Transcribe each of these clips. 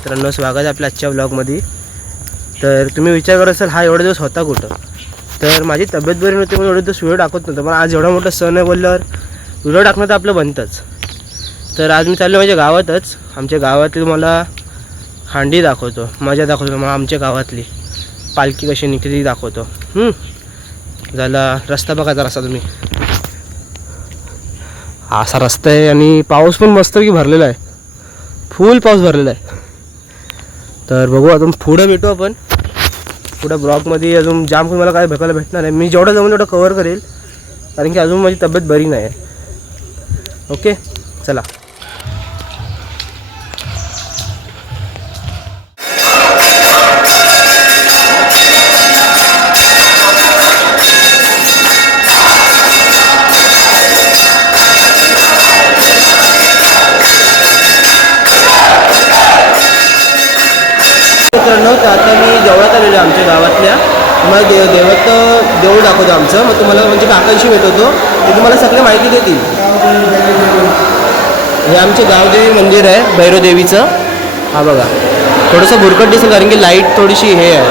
मित्रांनो, स्वागत आहे आपल्या आजच्या ब्लॉगमध्ये। तर तुम्ही विचार करत असाल हा एवढा दिवस होता कुठं, तर माझी तब्येत बरी नव्हती म्हणून एवढे दिवस व्हिडिओ टाकत नव्हतं, पण आज एवढा मोठा सण आहे बोलल्यावर व्हिडिओ टाकणं तर आपलं बनतंच। तर आज मी चाललो माझ्या गावातच, आमच्या गावातली तुम्हाला हांडी दाखवतो, मजा दाखवतो, मग आमच्या गावातली पालखी कशी निघते ती दाखवतो। झाला रस्ता बघा जरा असा तुम्ही, असा रस्ता आहे आणि पाऊस पण मस्त की भरलेला आहे, फुल पाऊस भरलेला आहे। तर बघू अजून पुढे भेटू आपण, पुढे ब्लॉगमध्ये अजून जाम पण मला काय बघायला भेटणार नाही, मी जेवढं जमून तेवढं कवर करेल, कारण की अजून माझी तब्येत बरी नाही आहे। ओके चला। मित्रांनो, तर आता मी देवळात आलेलो आहे आमच्या गावातल्या, तुम्हाला देऊळ दाखवतो आमचं, मग तुम्हाला म्हणजे काकांशी भेट होतो, ते तुम्हाला सगळी माहिती देतील। हे आमचे गावदेवी मंदिर आहे भैरवदेवीचं, हा बघा थोडंसं भुरकट दिसेल कारण की लाईट थोडीशी हे आहे,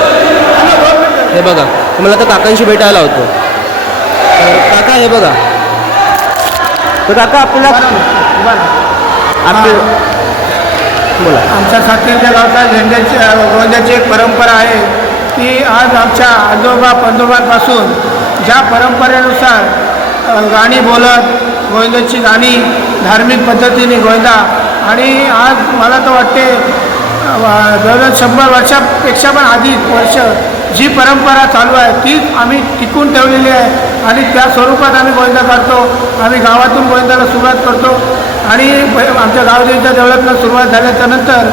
हे बघा तुम्हाला आता काकांशी भेटायला होतो। तर काका हे बघा, तर काका आपल्या बोला। आमच्या सातेरीच्या गावचा गोंद्याची एक परंपरा आहे की आज आमच्या आजोबा पंजोबांपासून ज्या परंपरेनुसार गाणी बोलत गोविंदाची गाणी धार्मिक पद्धतीने गोविंदा, आणि आज मला तर वाटते जवळजवळ 100 वर्षापेक्षा पण अधिक वर्ष जी परंपरा चालू आहे तीच आम्ही टिकून ठेवलेली आहे, आणि त्या स्वरूपात आम्ही गोविंदा करतो। आम्ही गावातून गोविंदाला सुरुवात करतो, आणि आमच्या गावदेवीच्या देवळातनं सुरुवात झाल्याच्या नंतर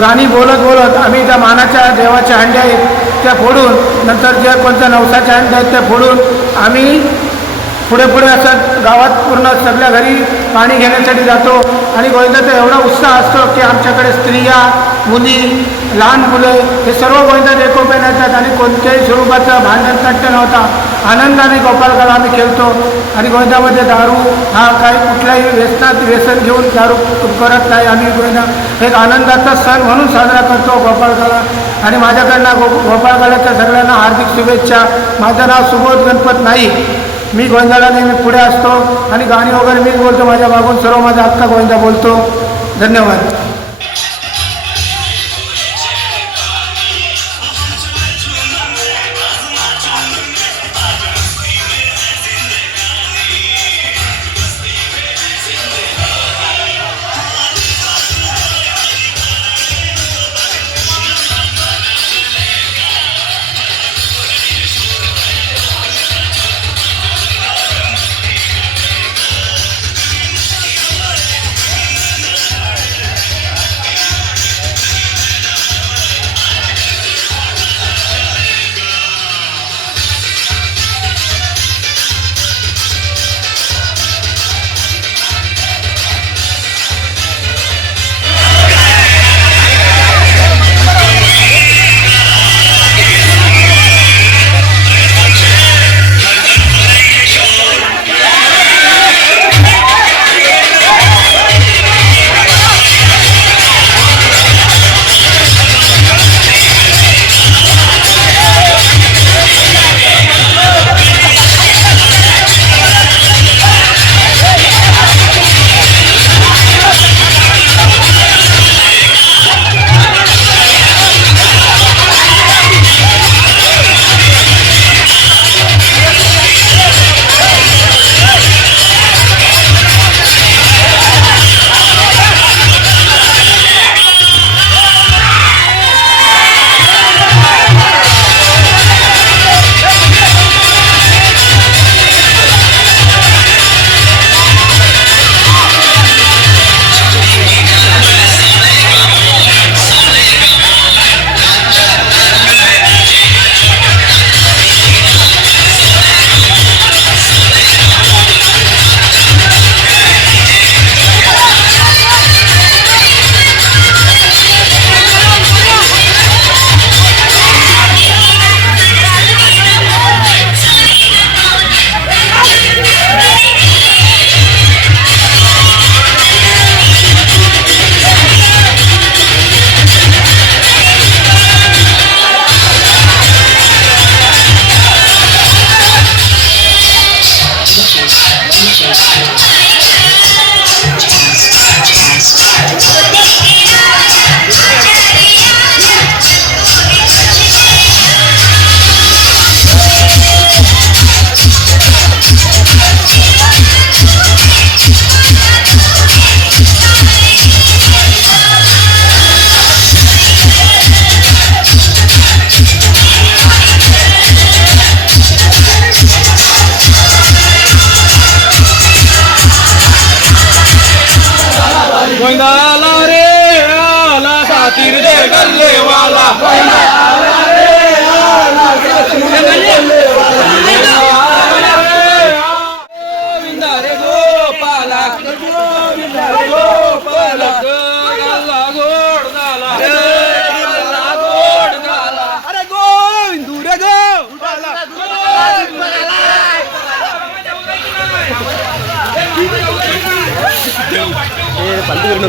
गाणी बोलत बोलत आम्ही ज्या मानाच्या देवाच्या हंड्या आहेत त्या फोडून, नंतर ज्या कोणत्या नवसाच्या हंड्या आहेत त्या फोडून आम्ही पुढे असं गावात पूर्ण सगळ्या घरी पाणी घेण्यासाठी जातो। आणि गोविंदाचा एवढा उत्साह असतो की आमच्याकडे स्त्रिया, मुली, लहान मुलं हे सर्व गोविंदात एकोप्याने येतात, आणि कोणत्याही स्वरूपाचं भांडणताट्य नव्हता, आनंदाने गोपालकाला आम्ही खेळतो। आणि गोविंदामध्ये दारू हा काही कुठल्याही व्यसन घेऊन दारू करत नाही, आम्ही गोविंदा एक आनंदाचा सण म्हणून साजरा करतो गोपालकाला। आणि माझ्याकडनं गोपालकालाच्या सगळ्यांना हार्दिक शुभेच्छा। माझं नाव सुबोध गणपत नाईक, मी गोविंदाला नेहमी पुढे असतो, आणि गाणी वगैरे मीच बोलतो, माझ्या मागून सर्व माझा हक्का गोविंदा बोलतो। धन्यवाद।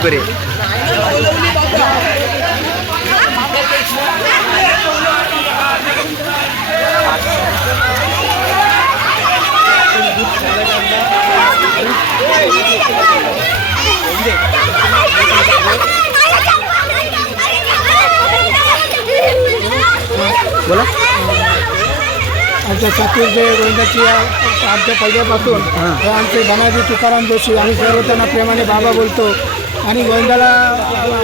बापरे. बोला. आमच्या सातवीर गोविंदाची आमच्या पहिल्यापासून हे आमचे धनाजी तुकाराम जोशी आम्ही सर्व त्यांना प्रेमाने बाबा बोलतो. आणि गोविंदाला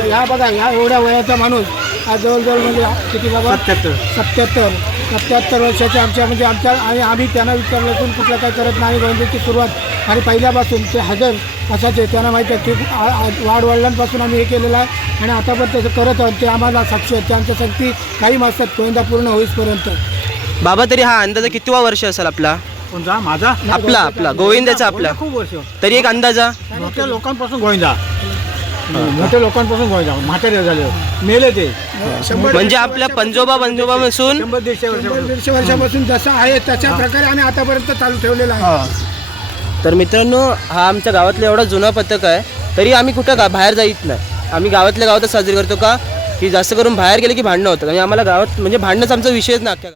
ह्या बघा ह्या एवढ्या वयाचा माणूस हा जवळजवळ म्हणजे किती बाबा 77 वर्षाचे आमच्या म्हणजे आमच्या आणि आम्ही त्यांना विचारलं असून कुठलं काय करत नाही. गोविंदाची सुरुवात आणि पहिल्यापासून ते हजर असायचे त्यांना माहिती आहे की वाढवडिलांपासून आम्ही हे केलेलं आहे आणि आता पण तसं करत आहोत. ते आम्हाला साक्षी आहेत. त्यांच्या शक्ती काही असतात गोविंदा पूर्ण होईपर्यंत. बाबा तरी हा अंदाजा कितवा वर्ष असेल आपला? कोणता माझा? आपला गोविंदाचा आपला खूप वर्ष. तरी एक अंदाजा. मोठ्या लोकांपासून गोविंदा, मोठ्या लोकांपासून गोविंदा म्हातारे झाले मेले ते. म्हणजे आपल्या पंजोबा पासून 100-150 वर्षापासून जसं आहे तशा प्रकारे आम्ही आतापर्यंत चालू ठेवलेला आहे. तर मित्रांनो हा आमच्या गावातला एवढा जुना पथक आहे. तरी आम्ही कुठं बाहेर जाईत नाही. आम्ही गावातल्या गावातच साजरी करतो का की जास्त करून बाहेर गेले की भांडणं होतं आणि आम्हाला गावात म्हणजे भांडणंच आमचा विषयच ना अख्ख्या.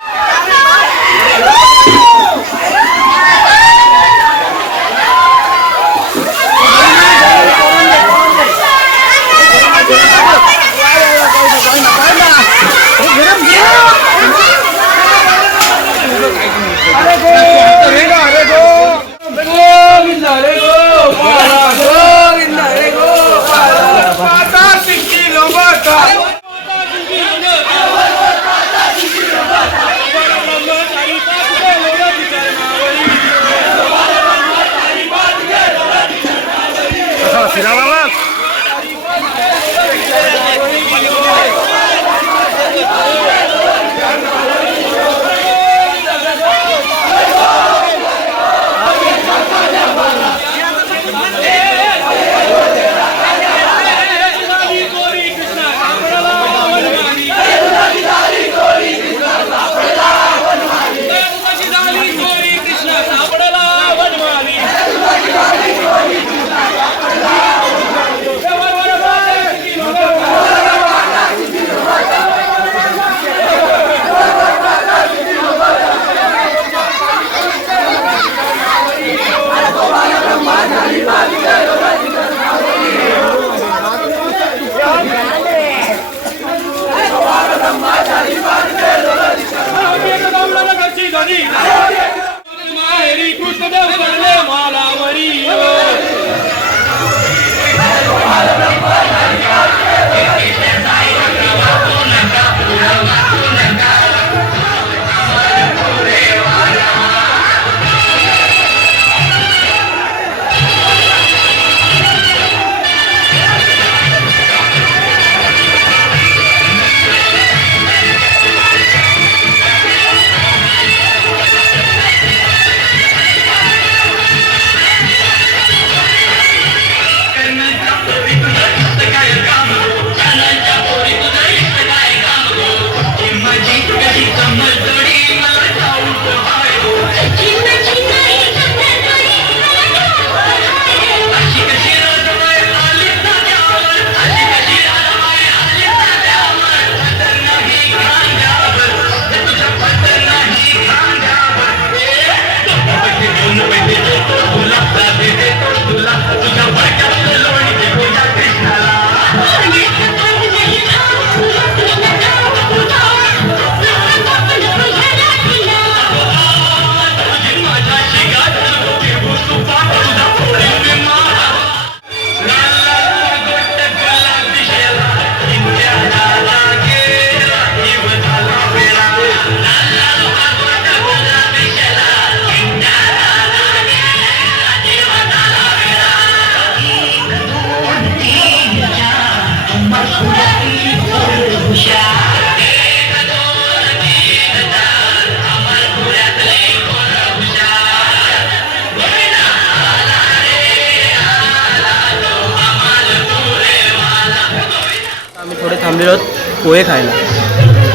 थांबलेलो आहोत पोहे खायला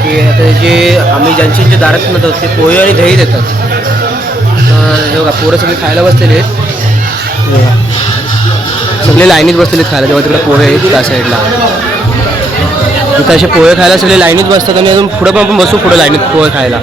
की आता जे आम्ही ज्यांची जे दारात म्हणत आहोत ते पोहे आणि दही देतात. तर हे बघा पोरं सगळे खायला बसलेले आहेत. सगळे लाईनीत बसलेले खायला, जेव्हा तिकडे पोहे आहेत त्या साईडला. तिथं असे पोहे खायला सगळे लाईनीत बसतात आणि अजून पुढं पण आपण बसू पुढे लाईनीत पोहे खायला.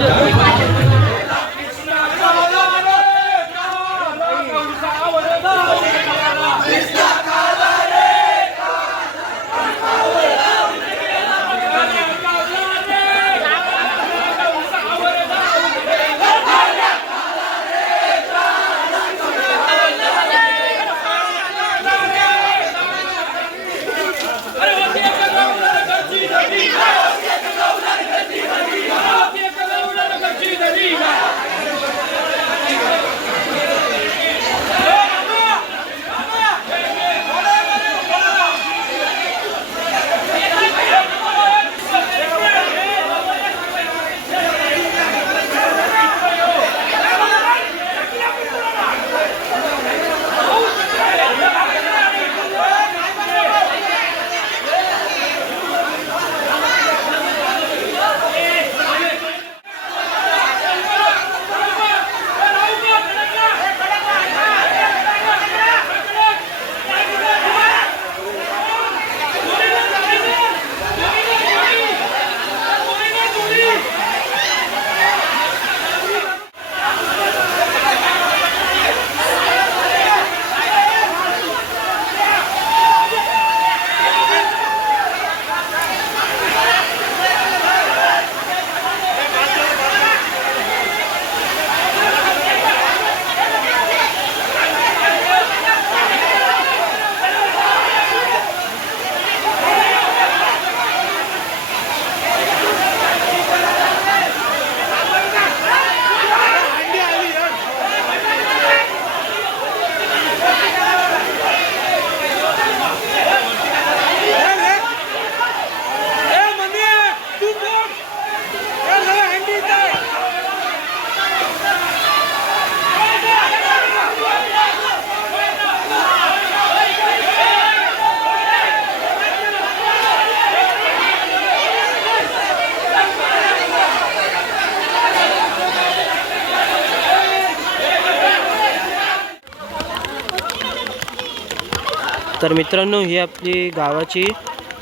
तर मित्रांनो, ही आपली गावाची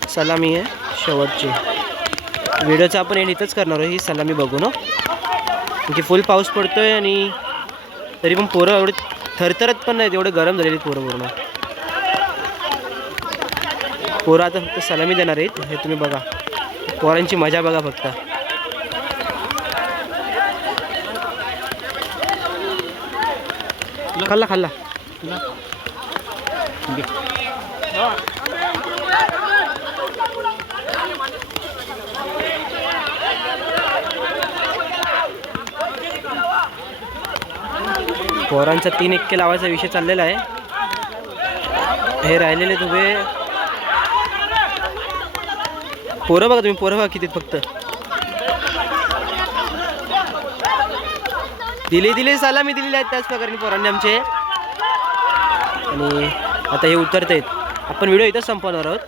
सलामी आहे शेवटची. व्हिडिओचा आपण एंड इथंच करणार आहे ही सलामी बघू ना, की फुल पाऊस पडतोय आणि तरी पण पोरं एवढे थरथरत पण नाही, एवढे गरम झालेली पोरं पूर्ण. पोरं आता फक्त सलामी देणार आहेत, हे तुम्ही बघा. पोरांची मजा बघा फक्त. खाल्ला खाल्ला पोरांचा 3 एक्के लावायचा विषय चाललेला आहे. हे राहिलेले तुम्ही पोरं बघा, तुम्ही पोरं बघा किती फक्त. दिले सलामी दिलेली आहेत त्याच प्रकारे पोरांनी आमचे. आणि आता हे उतरत आहेत. आपण व्हिडिओ इथंच संपवणार आहोत,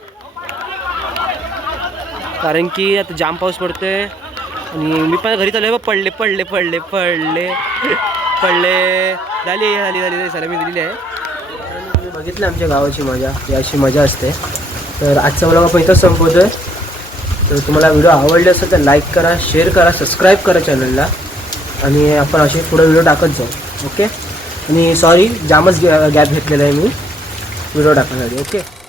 कारण की आता जाम पाऊस पडतोय आणि मी पण घरी चालू आहे. पडले पडले पडले पडले पडले झाली झाली झाली सलामी दिलेली आहे. तुम्ही बघितलं आमच्या गावाची मजा, ही अशी मजा असते. तर आजचा व्लॉग आपण इथंच संपवतोय. तर तुम्हाला व्हिडिओ आवडले असेल तर लाईक करा, शेअर करा, सबस्क्राईब करा चॅनलला. आणि आपण असे पुढे व्हिडिओ टाकत जाऊ. ओके. आणि सॉरी, जामच गॅप घेतलेला आहे मी व्हिडिओ टाकण्यासाठी. ओके.